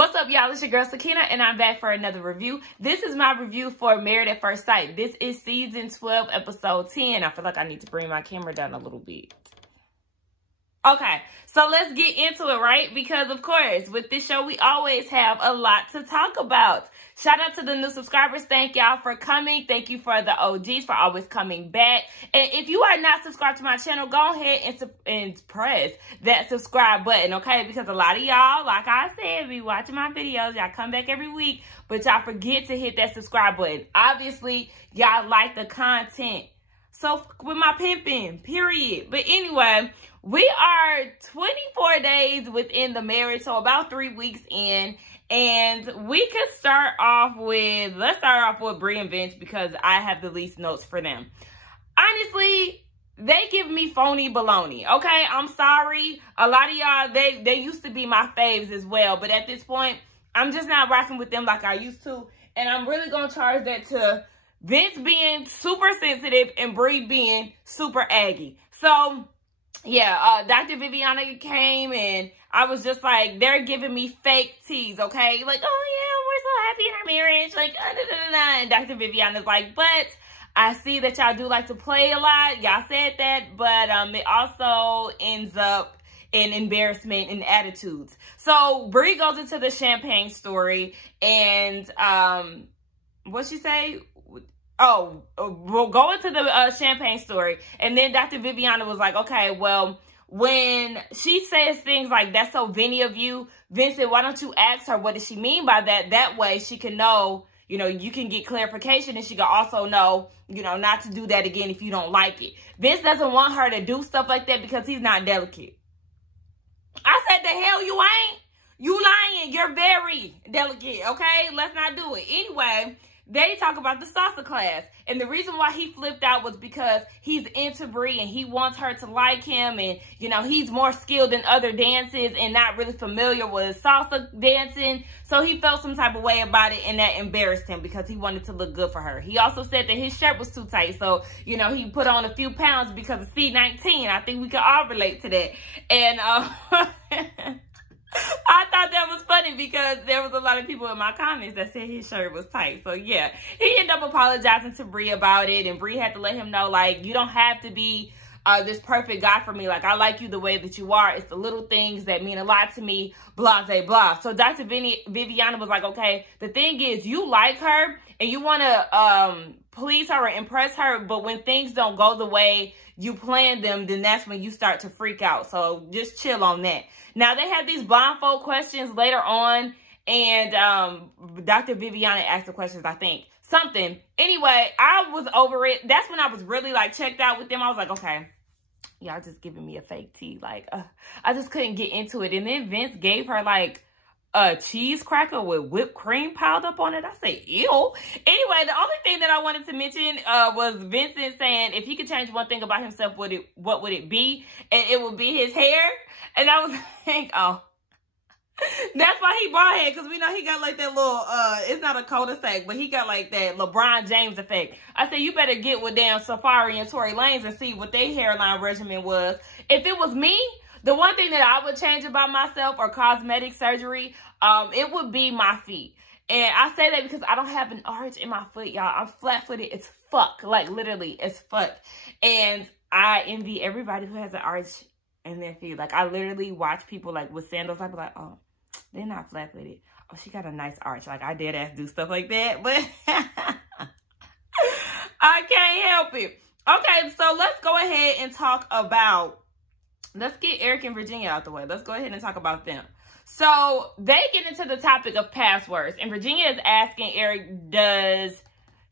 What's up, y'all? It's your girl Sakina, and I'm back for another review. This is my review for Married at First Sight. This is season 12, episode 10. I feel like I need to bring my camera down a little bit. Okay, so let's get into it, right? Because, of course, with this show, we always have a lot to talk about. Shout out to the new subscribers. Thank y'all for coming. Thank you for the OGs for always coming back. And if you are not subscribed to my channel, go ahead and press that subscribe button, okay? Because a lot of y'all, like I said, be watching my videos. Y'all come back every week, but y'all forget to hit that subscribe button. Obviously, y'all like the content. So, with my pimping, period. But anyway, we are 24 days within the marriage, so about 3 weeks in. And we could start off with, let's start off with Bree and Vince because I have the least notes for them. Honestly, they give me phony baloney, okay? I'm sorry. A lot of y'all, they used to be my faves as well. But at this point, I'm just not rocking with them like I used to. And I'm really going to charge that to Vince being super sensitive and Bree being super aggy. So, yeah, Dr. Viviana came and I was just like, they're giving me fake teas, okay? Like, oh yeah, we're so happy in our marriage. Like, And Dr. Viviana's like, but I see that y'all do like to play a lot. Y'all said that, but it also ends up in embarrassment and attitudes. So Bree goes into the champagne story and what'd she say? Oh, we'll go into the champagne story. And then Dr. Viviana was like, okay, well, when she says things like, that's so Vinny of you, Vincent, why don't you ask her what does she mean by that? That way she can know, you know, you can get clarification and she can also know, you know, not to do that again if you don't like it. Vince doesn't want her to do stuff like that because he's not delicate. I said, the hell you ain't? You lying. You're very delicate, okay? Let's not do it. Anyway, they talk about the salsa class. And the reason why he flipped out was because he's into Bree and he wants her to like him. And, you know, he's more skilled in other dances and not really familiar with salsa dancing. So he felt some type of way about it and that embarrassed him because he wanted to look good for her. He also said that his shirt was too tight. So, you know, he put on a few pounds because of C19. I think we can all relate to that. And, I thought that was funny because there was a lot of people in my comments that said his shirt was tight. So, yeah, he ended up apologizing to Bree about it. And Bree had to let him know, like, you don't have to be this perfect guy for me. Like, I like you the way that you are. It's the little things that mean a lot to me, blah, blah, blah. So, Dr. Viviana was like, okay, the thing is, you like her and you want to please her or impress her. But when things don't go the way you planned them, then that's when you start to freak out. So, just chill on that. Now, they had these blindfold questions later on, and Dr. Viviana asked the questions, I think. Something. Anyway, I was over it. That's when I was really, like, checked out with them. I was like, okay, y'all just giving me a fake tea. Like, I just couldn't get into it. And then Vince gave her, like, a cheese cracker with whipped cream piled up on it. I say, ew. Anyway, the only thing that I wanted to mention was Vincent saying if he could change one thing about himself, what would it be? And it would be his hair. And I was like, oh, that's why he bald head, because we know he got like that little, it's not a cul-de-sac, but he got like that LeBron James effect. I said, you better get with damn Safari and Tory Lanez and see what their hairline regimen was. If it was me, the one thing that I would change about myself or cosmetic surgery, it would be my feet. And I say that because I don't have an arch in my foot, y'all. I'm flat-footed as fuck, like literally as fuck. And I envy everybody who has an arch in their feet. Like, I literally watch people like with sandals. I be like, oh, they're not flat-footed. Oh, she got a nice arch. Like, I dead ass do stuff like that, but I can't help it. Okay, so let's go ahead and talk about, let's get Eric and Virginia out the way. Let's go ahead and talk about them. So they get into the topic of passwords, and Virginia is asking Eric, does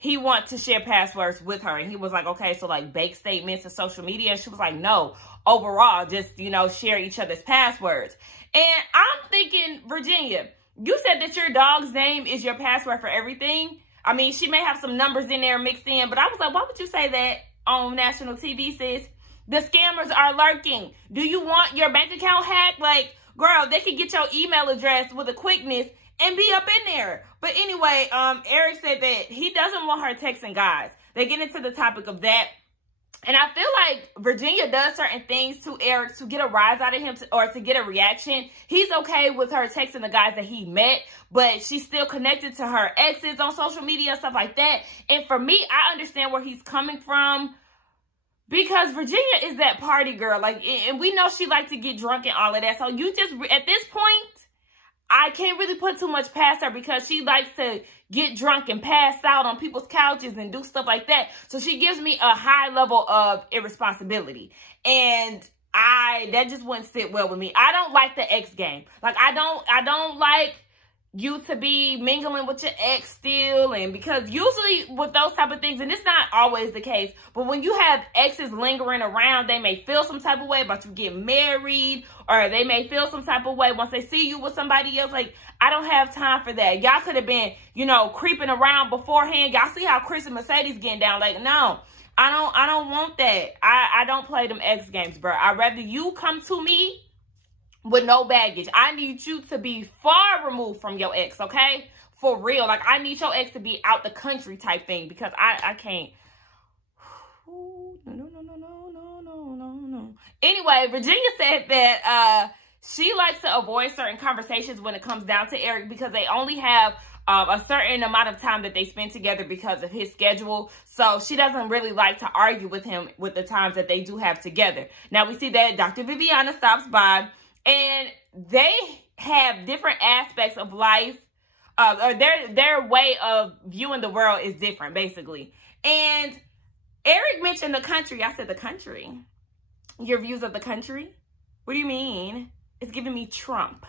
he want to share passwords with her? And he was like, okay, so like bank statements and social media. And she was like, no, overall, just, you know, share each other's passwords. And I'm thinking, Virginia, you said that your dog's name is your password for everything. I mean, she may have some numbers in there mixed in, but I was like, why would you say that on national TV, sis? The scammers are lurking. Do you want your bank account hacked? Like, girl, they could get your email address with a quickness and be up in there. But anyway, Eric said that he doesn't want her texting guys. They get into the topic of that. And I feel like Virginia does certain things to Eric to get a rise out of him or to get a reaction. He's okay with her texting the guys that he met, but she's still connected to her exes on social media, stuff like that. And for me, I understand where he's coming from because Virginia is that party girl. Like, and we know she likes to get drunk and all of that. So you just, at this point, I can't really put too much past her because she likes to get drunk and pass out on people's couches and do stuff like that. So she gives me a high level of irresponsibility. And that just wouldn't sit well with me. I don't like the ex game. Like, I don't like you to be mingling with your ex still, and because usually with those type of things, and it's not always the case, but when you have exes lingering around, they may feel some type of way about you getting married, or they may feel some type of way once they see you with somebody else. Like, I don't have time for that. Y'all could have been, you know, creeping around beforehand. Y'all see how Chris and Mercedes getting down. Like, no, I don't want that. I don't play them ex games, bro. I'd rather you come to me with no baggage. I need you to be far removed from your ex, okay? For real. Like, I need your ex to be out the country type thing because I can't. No. Anyway, Virginia said that she likes to avoid certain conversations when it comes down to Eric because they only have a certain amount of time that they spend together because of his schedule. So she doesn't really like to argue with him with the times that they do have together. Now, we see that Dr. Viviana stops by. And they have different aspects of life. Or their way of viewing the world is different, basically. And Eric mentioned the country. I said, the country? Your views of the country? What do you mean? It's giving me Trump.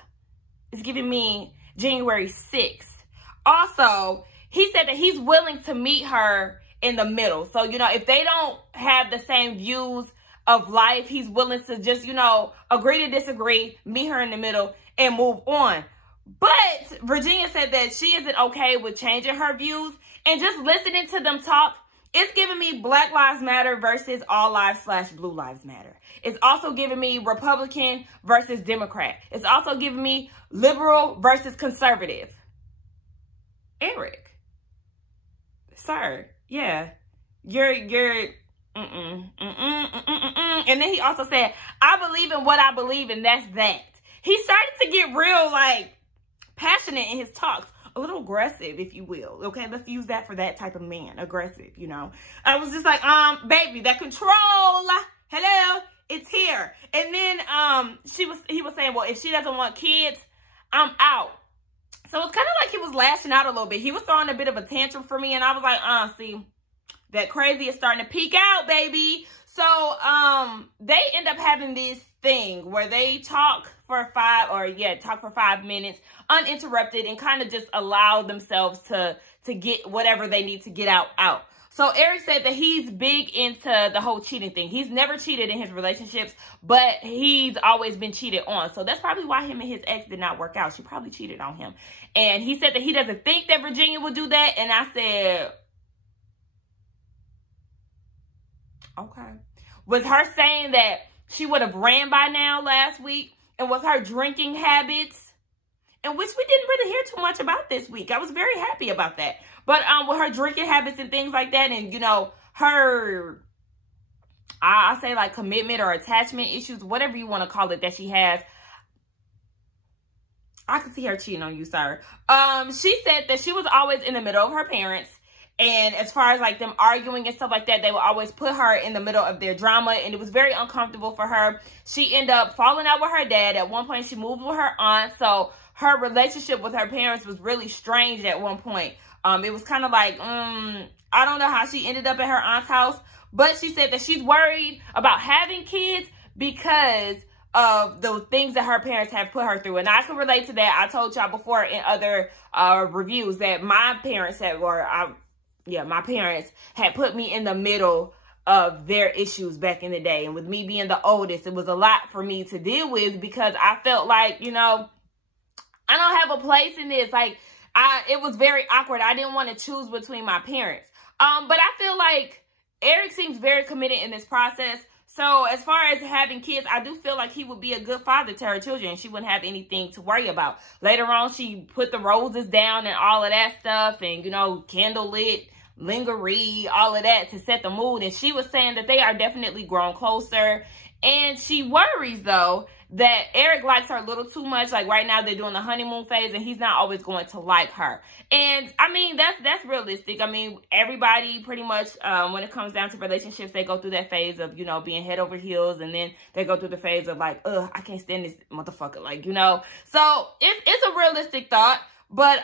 It's giving me January 6th. Also, he said that he's willing to meet her in the middle. So, you know, if they don't have the same views of life, he's willing to just, you know, agree to disagree, meet her in the middle, and move on. But Virginia said that she isn't okay with changing her views, and just listening to them talk, it's giving me Black Lives Matter versus All Lives / Blue Lives Matter. It's also giving me Republican versus Democrat. It's also giving me liberal versus conservative. Eric, sir, yeah, you're. And then he also said, I believe in what I believe, and that's that. He started to get real, like, passionate in his talks. A little aggressive, if you will. Okay, let's use that for that type of man. Aggressive, you know. I was just like, baby, that control, hello, it's here. And then he was saying, well, if she doesn't want kids, I'm out. So it's kind of like he was lashing out a little bit. He was throwing a bit of a tantrum for me, and I was like, see, that crazy is starting to peak out, baby. So, they end up having this thing where they talk for 5 minutes uninterrupted and kind of just allow themselves to get whatever they need to get out. So Eric said that he's big into the whole cheating thing. He's never cheated in his relationships, but he's always been cheated on. So that's probably why him and his ex did not work out. She probably cheated on him. And he said that he doesn't think that Virginia would do that. And I said, okay. Was her saying that she would have ran by now last week, and with her drinking habits, and which we didn't really hear too much about this week. I was very happy about that. But with her drinking habits and things like that, and, you know, her, I say like commitment or attachment issues, whatever you want to call it, that she has, I could see her cheating on you, sir. She said that she was always in the middle of her parents. And as far as like them arguing and stuff like that, they would always put her in the middle of their drama. And it was very uncomfortable for her. She ended up falling out with her dad. At one point, she moved with her aunt. So her relationship with her parents was really strange at one point. It was kind of like, I don't know how she ended up at her aunt's house. But she said that she's worried about having kids because of the things that her parents have put her through. And I can relate to that. I told y'all before in other reviews that my parents my parents had put me in the middle of their issues back in the day. And with me being the oldest, it was a lot for me to deal with because I felt like, you know, I don't have a place in this. Like, it was very awkward. I didn't want to choose between my parents. But I feel like Eric seems very committed in this process. So as far as having kids, I do feel like he would be a good father to her children. She wouldn't have anything to worry about. Later on, she put the roses down and all of that stuff and, you know, candlelit lingerie, all of that to set the mood. And she was saying that they are definitely grown closer. And she worries, though, that Eric likes her a little too much. Like, right now, they're doing the honeymoon phase, and he's not always going to like her. And, I mean, that's realistic. I mean, everybody pretty much, when it comes down to relationships, they go through that phase of, you know, being head over heels, and then they go through the phase of, like, ugh, I can't stand this motherfucker, like, you know. So, it's a realistic thought, but,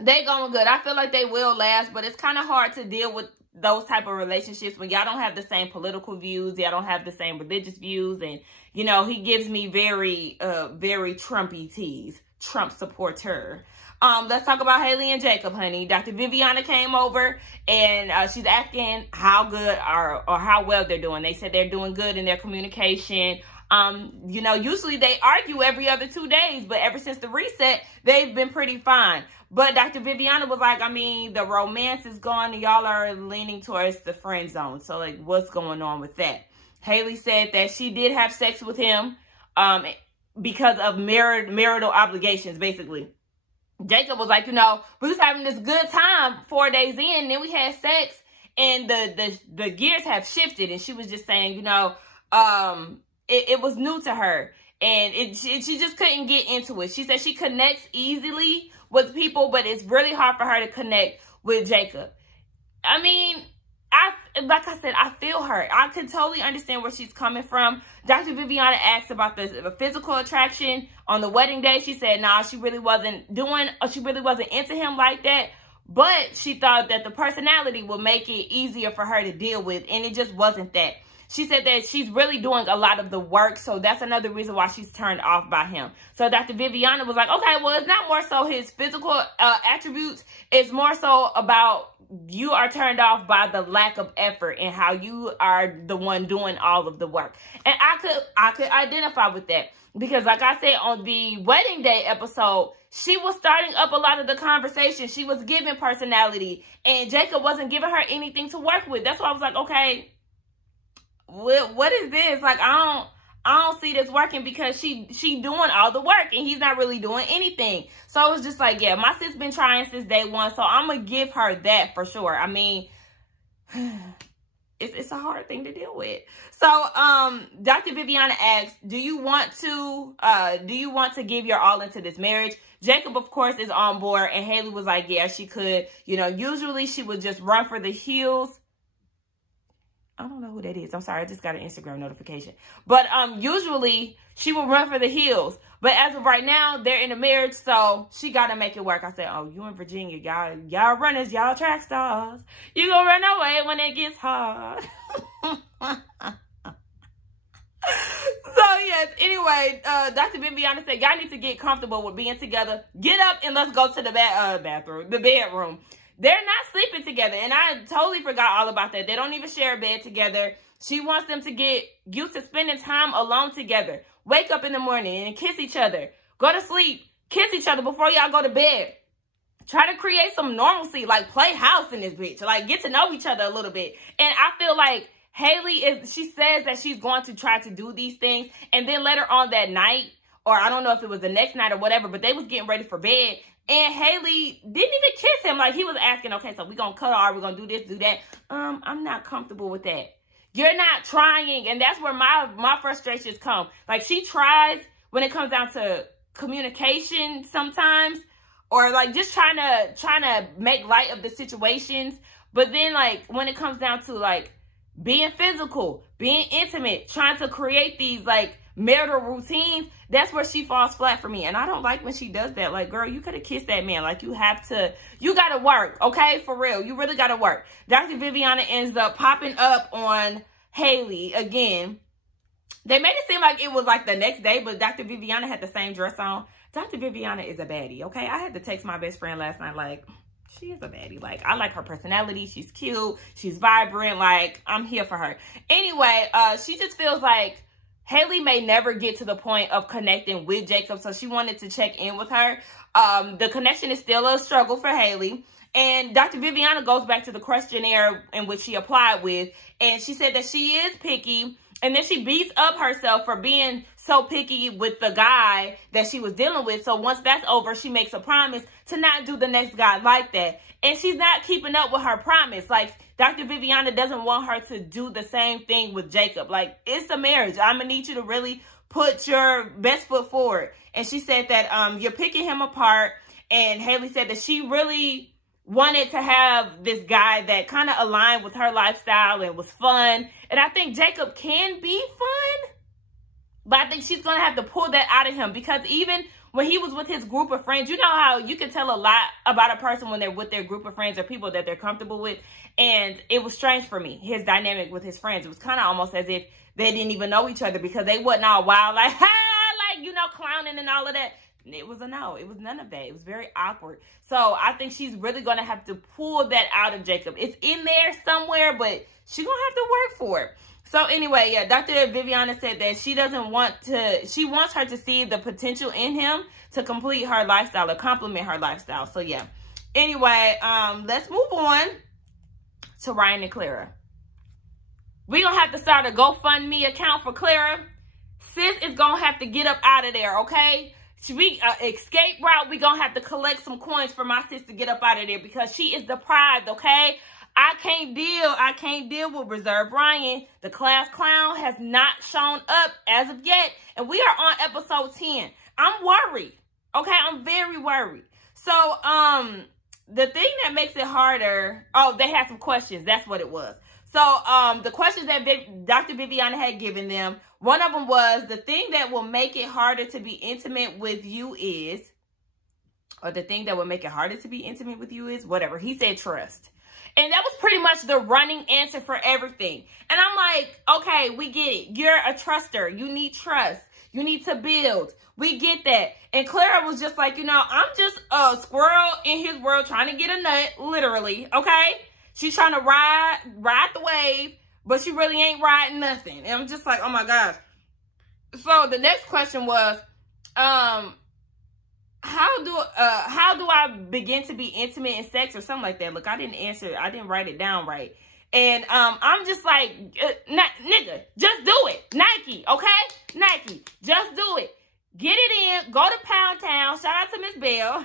they going good. I feel like they will last, but it's kind of hard to deal with those type of relationships when y'all don't have the same political views, y'all don't have the same religious views, and you know, he gives me very Trumpy tease, Trump supporter. Let's talk about Haley and Jacob, honey. Dr. Viviana came over, and she's asking how good or how well they're doing. They said they're doing good in their communication. You know, usually they argue every other 2 days, but ever since the reset, they've been pretty fine. But Dr. Viviana was like, I mean, the romance is gone and y'all are leaning towards the friend zone. So, like, what's going on with that? Haley said that she did have sex with him because of marital obligations, basically. Jacob was like, you know, we was having this good time 4 days in, and then we had sex, and the gears have shifted. And she was just saying, you know, it was new to her, and she just couldn't get into it. She said she connects easily with people, but it's really hard for her to connect with Jacob. I mean, like I said, I feel her. I can totally understand where she's coming from. Dr. Viviana asked about the physical attraction on the wedding day. She said, nah, she really wasn't into him like that. But she thought that the personality would make it easier for her to deal with, and it just wasn't that. She said that she's really doing a lot of the work, so that's another reason why she's turned off by him. So Dr. Viviana was like, okay, well, it's not more so his physical attributes. It's more so about you are turned off by the lack of effort and how you are the one doing all of the work. And I could identify with that because, like I said, on the wedding day episode, she was starting up a lot of the conversation. She was giving personality, and Jacob wasn't giving her anything to work with. That's why I was like, okay, what is this? Like, I don't see this working because she doing all the work and he's not really doing anything. So it was just like, yeah, my sis been trying since day one, so I'm gonna give her that for sure. I mean, it's a hard thing to deal with. So Dr. Viviana asked, do you want to give your all into this marriage? Jacob, of course, is on board, and Haley was like, yeah, she could. You know, usually she would just run for the hills. I don't know who that is. I'm sorry. I just got an Instagram notification. But usually she will run for the hills. But as of right now, they're in a marriage, so she got to make it work. I said, oh, you in Virginia. Y'all runners, y'all track stars. You gonna run away when it gets hard. So, yes. Anyway, Dr. Viviana said, y'all need to get comfortable with being together. Get up and let's go to the bedroom. They're not sleeping together, and I totally forgot all about that. They don't even share a bed together. She wants them to get used to spending time alone together. Wake up in the morning and kiss each other. Go to sleep. Kiss each other before y'all go to bed. Try to create some normalcy, like play house in this bitch. Like, get to know each other a little bit. And I feel like Haley she says that she's going to try to do these things, and then later on that night, or I don't know if it was the next night or whatever, but they was getting ready for bed, and Haley didn't even kiss him. Like, he was asking, okay, so we gonna cuddle, or we gonna do this, do that. I'm not comfortable with that. You're not trying, and that's where my frustrations come. Like, she tries when it comes down to communication sometimes, or like just trying to make light of the situations. But then, like, when it comes down to like being physical, being intimate, trying to create these like marital routines, that's where she falls flat for me. And I don't like when she does that. Like, girl, you could have kissed that man. Like, you gotta work, okay? For real, you really gotta work. Dr. Viviana ends up popping up on Haley again. They made it seem like it was like the next day, but Dr. Viviana had the same dress on. Dr. Viviana is a baddie, okay? I had to text my best friend last night, like, she is a baddie. Like, I like her personality. She's cute. She's vibrant. Like, I'm here for her. Anyway, she just feels like Haley may never get to the point of connecting with Jacob, so she wanted to check in with her. The connection is still a struggle for Haley. And Dr. Viviana goes back to the questionnaire in which she applied with, and she said that she is picky, and then she beats up herself for being so picky with the guy that she was dealing with. So once that's over, she makes a promise to not do the next guy like that. And she's not keeping up with her promise. Like, Dr. Viviana doesn't want her to do the same thing with Jacob. Like, it's a marriage. I'm going to need you to really put your best foot forward. And she said that you're picking him apart. And Haley said that she really wanted to have this guy that kind of aligned with her lifestyle and was fun. And I think Jacob can be fun. But I think she's going to have to pull that out of him, because even when he was with his group of friends, you know how you can tell a lot about a person when they're with their group of friends or people that they're comfortable with. And it was strange for me, his dynamic with his friends. It was kind of almost as if they didn't even know each other, because they wasn't all wild, like, ha, like, you know, clowning and all of that. It was a no. It was none of that. It was very awkward. So I think she's really going to have to pull that out of Jacob. It's in there somewhere, but she's going to have to work for it. So anyway, yeah, Dr. Viviana said that she doesn't want to, she wants her to see the potential in him to complete her lifestyle or complement her lifestyle. So yeah. Anyway, let's move on to Ryan and Clara. We're going to have to start a GoFundMe account for Clara. Sis is going to have to get up out of there, okay? We escape route, we're going to have to collect some coins for my sis to get up out of there, because she is deprived, okay? I can't deal with Reserve Ryan. The class clown has not shown up as of yet. And we are on episode 10. I'm worried. Okay, I'm very worried. So, the thing that makes it harder, oh, they had some questions. That's what it was. So, the questions that Dr. Viviana had given them, one of them was, the thing that will make it harder to be intimate with you is, or the thing that will make it harder to be intimate with you is, whatever. He said trust. And that was pretty much the running answer for everything. And I'm like, okay, we get it. You're a truster. You need trust. You need to build. We get that. And Clara was just like, you know, I'm just a squirrel in his world trying to get a nut, literally, okay? She's trying to ride the wave, but she really ain't riding nothing. And I'm just like, oh my gosh. So the next question was, how do I begin to be intimate in sex or something like that? Look, I didn't answer. I didn't write it down right. And I'm just like, nigga, just do it. Nike, okay? Nike, just do it. Get it in. Go to Pound Town. Shout out to Miss Bell.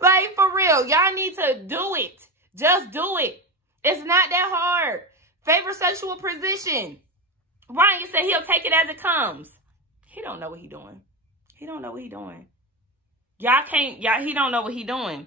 Like, for real. Y'all need to do it. Just do it. It's not that hard. Favorite sexual position. Ryan said he'll take it as it comes. He don't know what he doing. He don't know what he doing. He don't know what he doing.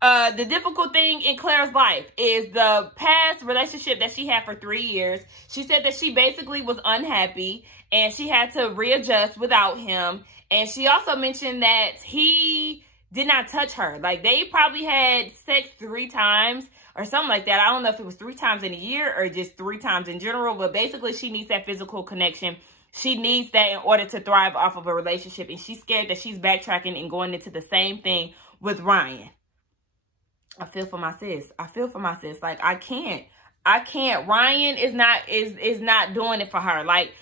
The difficult thing in Clara's life is the past relationship that she had for 3 years. She said that she basically was unhappy and she had to readjust without him. And she also mentioned that he did not touch her. Like, they probably had sex 3 times or something like that. I don't know if it was 3 times in a year or just 3 times in general, but basically she needs that physical connection. She needs that in order to thrive off of a relationship. And she's scared that she's backtracking and going into the same thing with Ryan. I feel for my sis. I feel for my sis. Like, I can't. Ryan is not doing it for her. Like,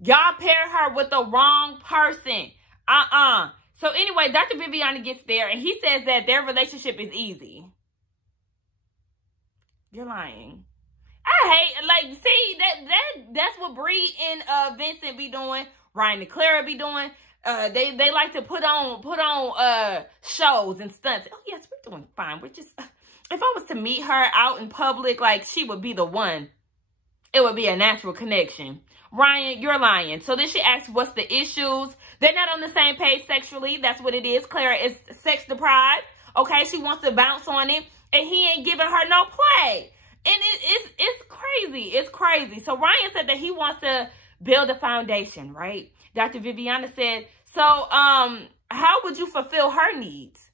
y'all pair her with the wrong person. So anyway, Dr. Viviana gets there and he says that their relationship is easy. You're lying. I hate, like, see, that's what Bree and Vincent be doing. Ryan and Clara be doing. They like to put on shows and stunts. Oh yes, we're doing fine. We're just, if I was to meet her out in public, like, she would be the one. It would be a natural connection. Ryan, you're lying. So then she asks, what's the issues? They're not on the same page sexually. That's what it is. Clara is sex deprived. Okay, she wants to bounce on it, and he ain't giving her no play. And it's crazy. It's crazy. So Ryan said that he wants to build a foundation, right? Dr. Viviana said, so how would you fulfill her needs?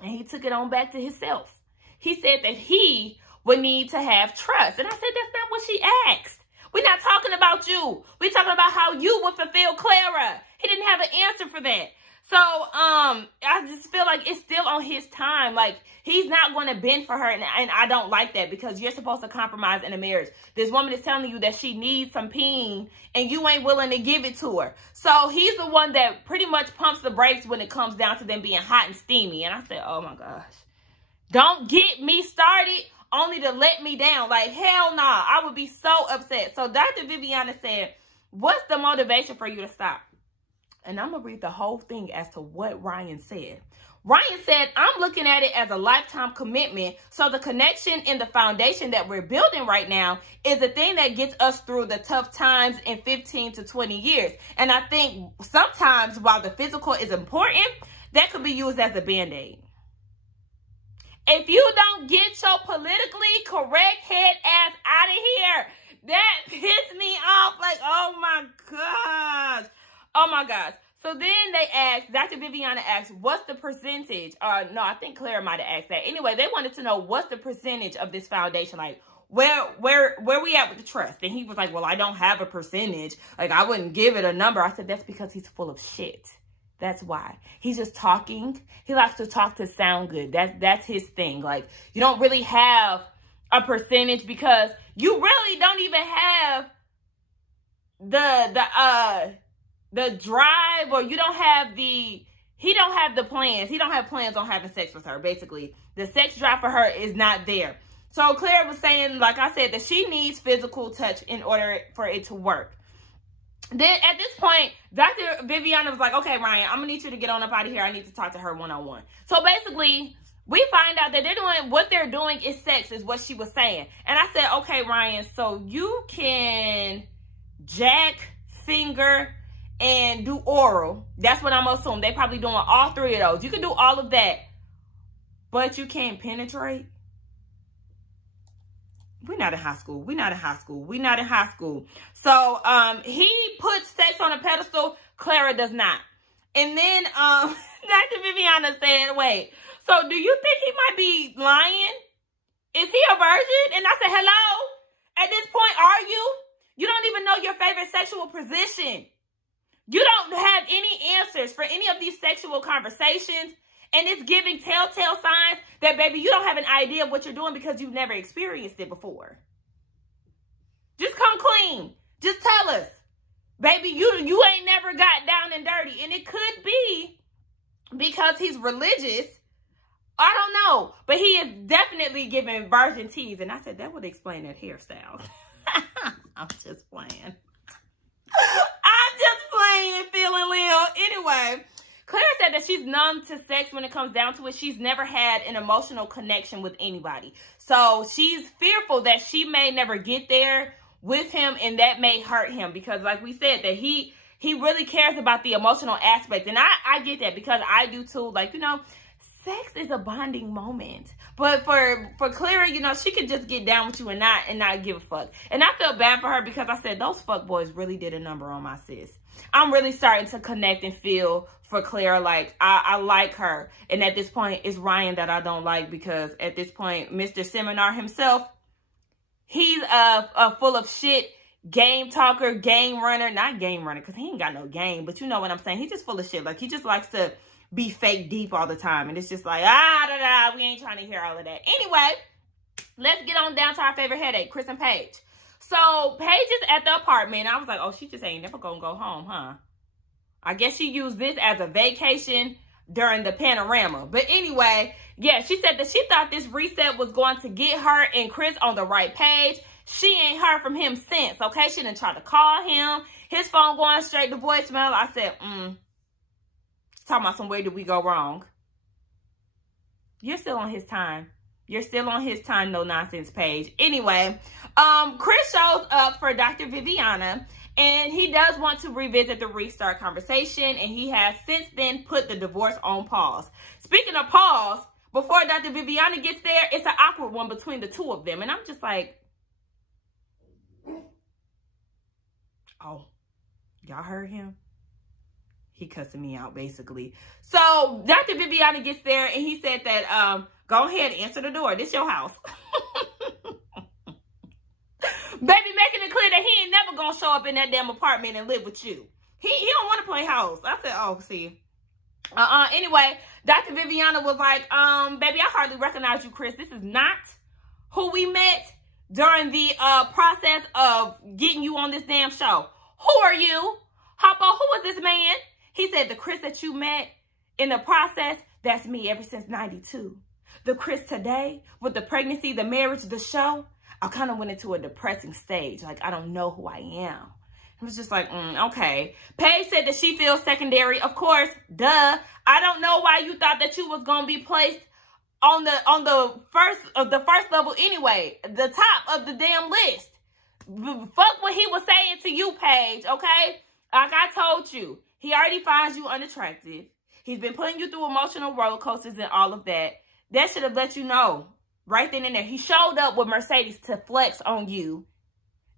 And he took it on back to himself. He said that he would need to have trust. And I said, that's not what she asked. We're not talking about you. We're talking about how you would fulfill Clara. He didn't have an answer for that. So, I just feel like it's still on his time. Like, he's not going to bend for her. And I don't like that, because you're supposed to compromise in a marriage. This woman is telling you that she needs some peen and you ain't willing to give it to her. So, he's the one that pretty much pumps the brakes when it comes down to them being hot and steamy. And I said, oh my gosh. Don't get me started only to let me down. Like, hell nah. I would be so upset. So, Dr. Viviana said What's the motivation for you to stop? And I'm going to read the whole thing as to what Ryan said. Ryan said, I'm looking at it as a lifetime commitment. So the connection and the foundation that we're building right now is the thing that gets us through the tough times in 15 to 20 years. And I think sometimes while the physical is important, that could be used as a Band-Aid. If you don't get your politically correct head ass out of here, that pissed me off. Like, oh my gosh. Oh my gosh. So then they asked, Dr. Viviana asked, what's the percentage? No, I think Clara might have asked that. Anyway, they wanted to know what's the percentage of this foundation. Like, where we at with the trust? And he was like, well, I don't have a percentage. Like, I wouldn't give it a number. I said, that's because he's full of shit. That's why. He's just talking. He likes to talk to sound good. That's his thing. Like, you don't really have a percentage because you really don't even have the drive, or you don't have he don't have the plans. He don't have plans on having sex with her, basically. The sex drive for her is not there. So Clara was saying, like I said, that she needs physical touch in order for it to work. Then at this point, Dr. Viviana was like, okay, Ryan, I'm going to need you to get on up out of here. I need to talk to her one-on-one. So basically, we find out that what they're doing is sex, is what she was saying. And I said, okay, Ryan, so you can jack, finger, and do oral. That's what I'm assuming. They probably doing all three of those. You can do all of that, but you can't penetrate. We're not in high school. We're not in high school. We're not in high school. So he puts sex on a pedestal. Clara does not. And then Dr. Viviana said, wait, so do you think he might be lying? Is he a virgin? And I said, hello? At this point, are you? You don't even know your favorite sexual position. You don't have any answers for any of these sexual conversations. And it's giving telltale signs that, baby, you don't have an idea of what you're doing because you've never experienced it before. Just come clean. Just tell us. Baby, you ain't never got down and dirty. And it could be because he's religious. I don't know. But he is definitely giving virgin teas. And I said, that would explain that hairstyle. I'm just playing. I'm just playing, feeling little. Anyway, Clara said that she's numb to sex when it comes down to it. She's never had an emotional connection with anybody. So she's fearful that she may never get there with him, and that may hurt him because, like we said, that he really cares about the emotional aspect. And I get that because I do too. Like, you know, sex is a bonding moment. But for Clara, you know, she could just get down with you and not give a fuck. And I feel bad for her because I said those fuck boys really did a number on my sis. I'm really starting to connect and feel for Clara. Like, I like her. And at this point, it's Ryan that I don't like because at this point, Mr. Seminar himself, he's a full of shit game talker, game runner. Not game runner because he ain't got no game. But you know what I'm saying? He's just full of shit. Like, he just likes to be fake deep all the time. And it's just like, we ain't trying to hear all of that. Anyway, let's get on down to our favorite headache, Chris and Paige. So Paige is at the apartment. I was like, oh, she just ain't never gonna go home, huh? I guess she used this as a vacation during the panorama. But anyway, yeah, she said that she thought this reset was going to get her and Chris on the right page. She ain't heard from him since, okay? She done tried to call him. His phone going straight to voicemail. I said, talking about some, where did we go wrong? You're still on his time. You're still on his time, no nonsense, Paige. Anyway, Chris shows up for Dr. Viviana, and he does want to revisit the restart conversation, and he has since then put the divorce on pause. Speaking of pause, before Dr. Viviana gets there, it's an awkward one between the two of them, and I'm just like, oh, y'all heard him? He cussing me out, basically. So Dr. Viviana gets there, and he said that, go ahead, answer the door. This your house. Baby, making it clear that he ain't never gonna show up in that damn apartment and live with you. He don't want to play house. I said, oh, see. Anyway, Dr. Viviana was like, baby, I hardly recognize you, Chris. This is not who we met during the process of getting you on this damn show. Who are you? Hoppo, who is this man? He said, the Chris that you met in the process, that's me ever since 92. The Chris today, with the pregnancy, the marriage, the show, I kind of went into a depressing stage. Like, I don't know who I am. It was just like, okay. Paige said that she feels secondary. Of course, duh. I don't know why you thought that you was gonna be placed on the first level anyway. The top of the damn list. Fuck what he was saying to you, Paige, okay? Like I told you, he already finds you unattractive. He's been putting you through emotional roller coasters and all of that. That should have let you know right then and there. He showed up with Mercedes to flex on you.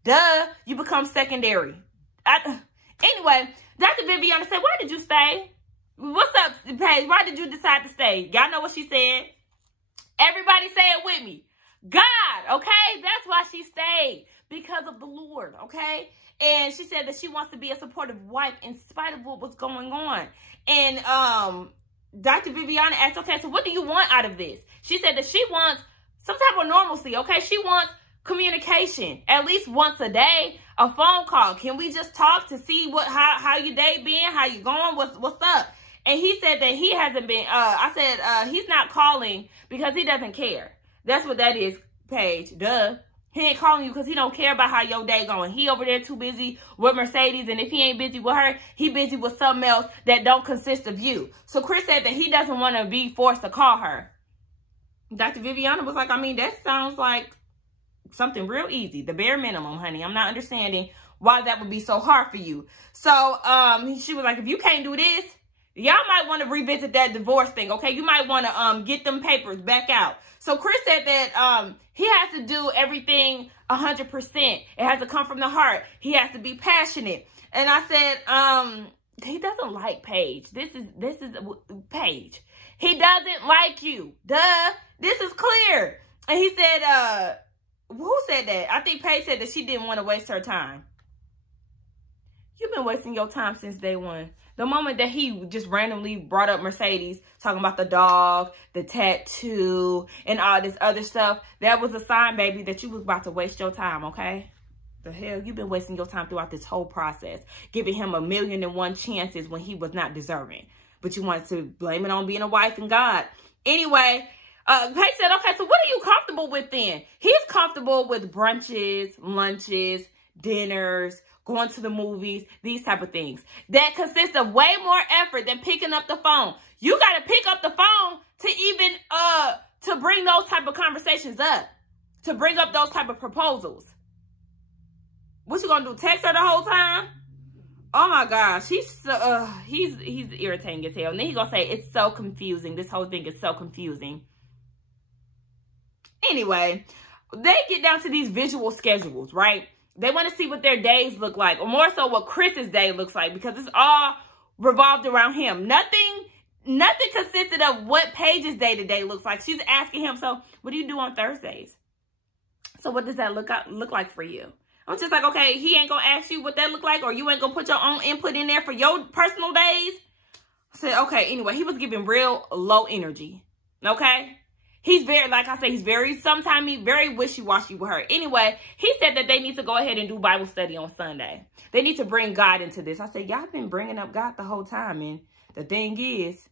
Duh, you become secondary. Anyway, Dr. Viviana said, why did you stay? What's up, Paige? Why did you decide to stay? Y'all know what she said. Everybody say it with me. God, okay? That's why she stayed. Because of the Lord, okay? And she said that she wants to be a supportive wife in spite of what was going on. And Dr. Viviana asked, okay, so what do you want out of this? She said that she wants some type of normalcy, okay? She wants communication at least once a day, a phone call. Can we just talk to see how your day been, how you going, what's up? And he said that he hasn't been. I said he's not calling because he doesn't care. That's what that is, Paige. Duh. He ain't calling you because he don't care about how your day going. He over there too busy with Mercedes, and if he ain't busy with her, he busy with something else that don't consist of you. So Chris said that he doesn't want to be forced to call her. Dr. Viviana was like, I mean, that sounds like something real easy. The bare minimum, honey. I'm not understanding why that would be so hard for you. So she was like, if you can't do this, y'all might want to revisit that divorce thing, okay? You might want to get them papers back out. So Chris said that he has to do everything 100%. It has to come from the heart. He has to be passionate. And I said, he doesn't like Paige. This is Paige. He doesn't like you. Duh. This is clear. And he said, who said that? I think Paige said that she didn't want to waste her time. You've been wasting your time since day one. The moment that he just randomly brought up Mercedes, talking about the dog, the tattoo, and all this other stuff, that was a sign, baby, that you was about to waste your time, okay? The hell? You've been wasting your time throughout this whole process, giving him 1,000,001 chances when he was not deserving. But you wanted to blame it on being a wife and God. Anyway, Paige said, okay, so what are you comfortable with then? He's comfortable with brunches, lunches, dinners, going to the movies, these type of things. That consists of way more effort than picking up the phone. You got to pick up the phone to even, to bring those type of conversations up. To bring up those type of proposals. What you going to do, text her the whole time? Oh my gosh, he's irritating as hell. And then he's going to say, it's so confusing. This whole thing is so confusing. Anyway, they get down to these visual schedules, right? They want to see what their days look like, or more so what Chris's day looks like, because it's all revolved around him. Nothing consisted of what Paige's day-to-day looks like. She's asking him, so what do you do on Thursdays? So what does that look like for you? I'm just like, okay, he ain't going to ask you what that look like, or you ain't going to put your own input in there for your personal days? I said, okay, anyway, he was giving real low energy, okay? He's very, like I say, he's very, sometimes he's very wishy-washy with her. Anyway, he said that they need to go ahead and do Bible study on Sunday. They need to bring God into this. I said, y'all been bringing up God the whole time. And the thing is,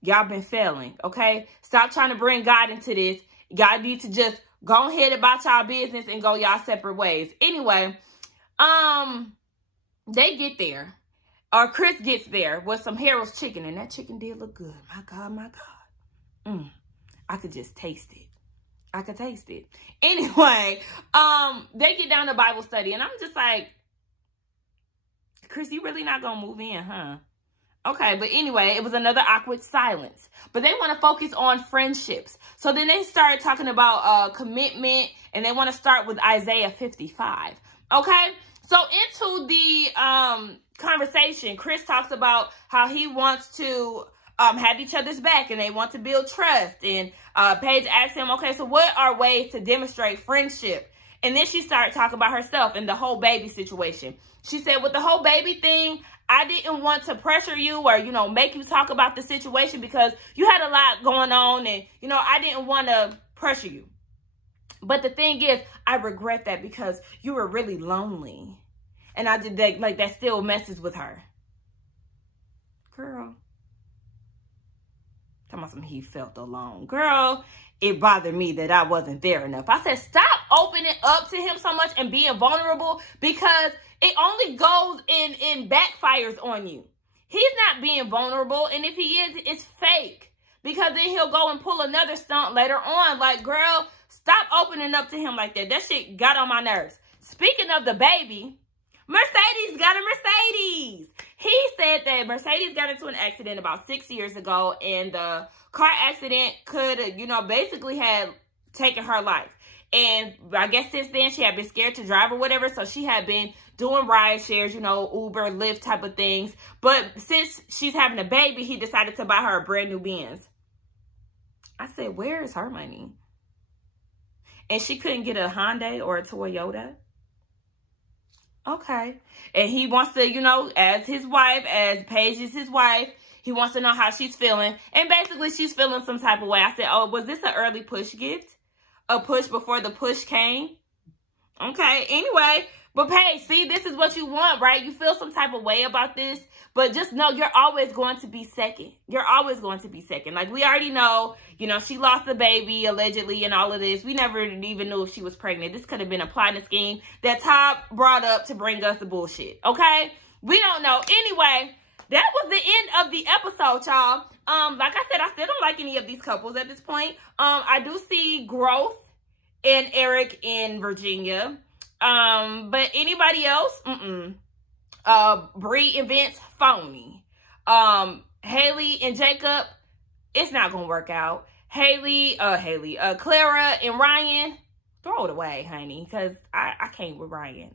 y'all been failing, okay? Stop trying to bring God into this. Y'all need to just go ahead about y'all business and go y'all separate ways. Anyway, they get there. Or Chris gets there with some Harold's chicken. And that chicken did look good. My God, my God. I could just taste it. I could taste it. Anyway, they get down to Bible study. And I'm just like, Chris, you really not going to move in, huh? Okay, but anyway, it was another awkward silence. But they want to focus on friendships. So then they started talking about commitment. And they want to start with Isaiah 55. Okay? So into the conversation, Chris talks about how he wants to have each other's back, and they want to build trust. And Paige asked him, okay, so what are ways to demonstrate friendship? And then she started talking about herself and the whole baby situation. She said, with the whole baby thing, I didn't want to pressure you or, you know, make you talk about the situation because you had a lot going on and, you know, I didn't want to pressure you. But the thing is, I regret that because you were really lonely. And I did that, like, that still messes with her. Girl. Talking about something he felt alone. Girl, it bothered me that I wasn't there enough. I said, stop opening up to him so much and being vulnerable, because it only goes and backfires on you. He's not being vulnerable, and if he is, it's fake. Because then he'll go and pull another stunt later on. Like, girl, stop opening up to him like that. That shit got on my nerves. Speaking of the baby, Mercedes got a Mercedes. He said that Mercedes got into an accident about 6 years ago, and the car accident could have, you know, basically had taken her life. And I guess since then, she had been scared to drive or whatever, so she had been doing ride shares, you know, Uber, Lyft type of things. But since she's having a baby, he decided to buy her a brand new Benz. I said, where is her money? And she couldn't get a Hyundai or a Toyota? Okay. And he wants to, you know, as his wife, as Paige is his wife, he wants to know how she's feeling. And basically, she's feeling some type of way. I said, oh, was this an early push gift? A push before the push came? Okay. Anyway, but Paige, see, this is what you want, right? You feel some type of way about this, but just know you're always going to be second. You're always going to be second. Like, we already know, you know, she lost the baby, allegedly, and all of this. We never even knew if she was pregnant. This could have been a plot and scheme that Todd brought up to bring us the bullshit, okay? We don't know. Anyway, that was the end of the episode, y'all. Like I said, I still don't like any of these couples at this point. I do see growth in Eric and Virginia. But anybody else, Bree and Vince, phony. Haley and Jacob, it's not gonna work out. Clara and Ryan, throw it away, honey, because I can't with Ryan.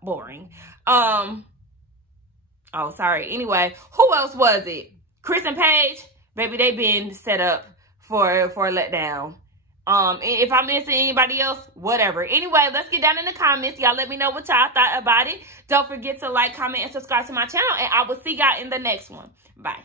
Boring. Oh, sorry. Anyway, who else was it? Chris and Paige, baby, they been set up for a letdown. If I'm missing anybody else, whatever. Anyway, let's get down in the comments. Y'all let me know what y'all thought about it. Don't forget to like, comment, and subscribe to my channel, and I will see y'all in the next one. Bye.